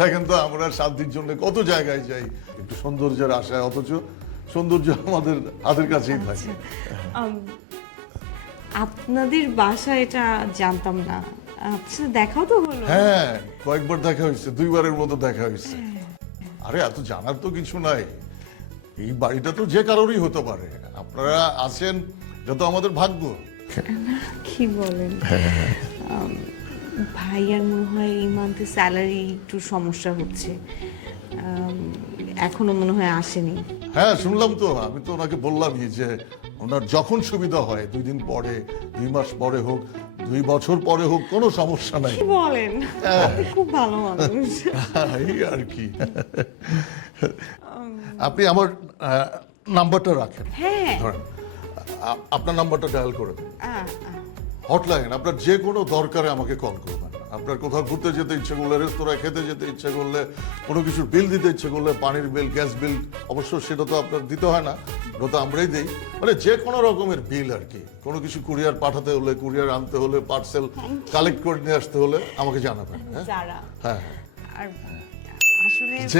দেখেন তো আমরা শান্তির জন্য কত জায়গায় যাই একটু সৌন্দর্যের আশায়, অথচ সৌন্দর্য আমাদের হাতের কাছেই থাকে। আম, আপনাদের বাসা এটা জানতাম না। আচ্ছা, দেখাও তো হলো। হ্যাঁ, কয়েকবার দেখা হয়েছে, 2বারের মতো দেখা হয়েছে। আরে এত জানার তো কিছু নাই, এই বাড়িটা তো যে কারোরই হতে পারে। আপনারা আছেন, যত আমাদের ভাগ্য। কি বলেন? ভাইয়ার মনে হয় এই মান্থে স্যালারি একটু সমস্যা হচ্ছে, এখনো মনে হয় আসেনি। হ্যাঁ শুনলাম তো, আমি তো ওনাকে বললামই যে ওনার যখন সুবিধা হয়, 2 দিন পরে, 2 মাস পরে হোক, 2 বছর পরে হোক, কোনো সমস্যা নাই। কি বলেন? আপনি খুব ভালো মানুষ। এই আর কি। আপনি আমার নাম্বারটা রাখেন। হ্যাঁ। ধরেন, আপনার নাম্বারটা ডায়াল করে দিন। আহ, আহ, হটলাইন, আপনার যে কোনো দরকারে আমাকে কল করবেন। আপনার কোথাও ঘুরতে যেতে ইচ্ছে করলে, রেস্তোরাঁয় খেতে যেতে ইচ্ছে করলে, কোনো কিছুর বিল দিতে ইচ্ছে করলে, পানির বিল, গ্যাস বিল, অবশ্য সেটা তো আপনার দিতে হয় না, ওটা তো আমরাই দিই। মানে যে কোনো রকমের বিল আর কি, কোনো কিছু কুরিয়ার পাঠাতে হলে, কুরিয়ার আনতে হলে, পার্সেল কালেক্ট করে নিয়ে আসতে হলে আমাকে জানাবেন। হ্যাঁ যারা হ্যাঁ আর আসলে যে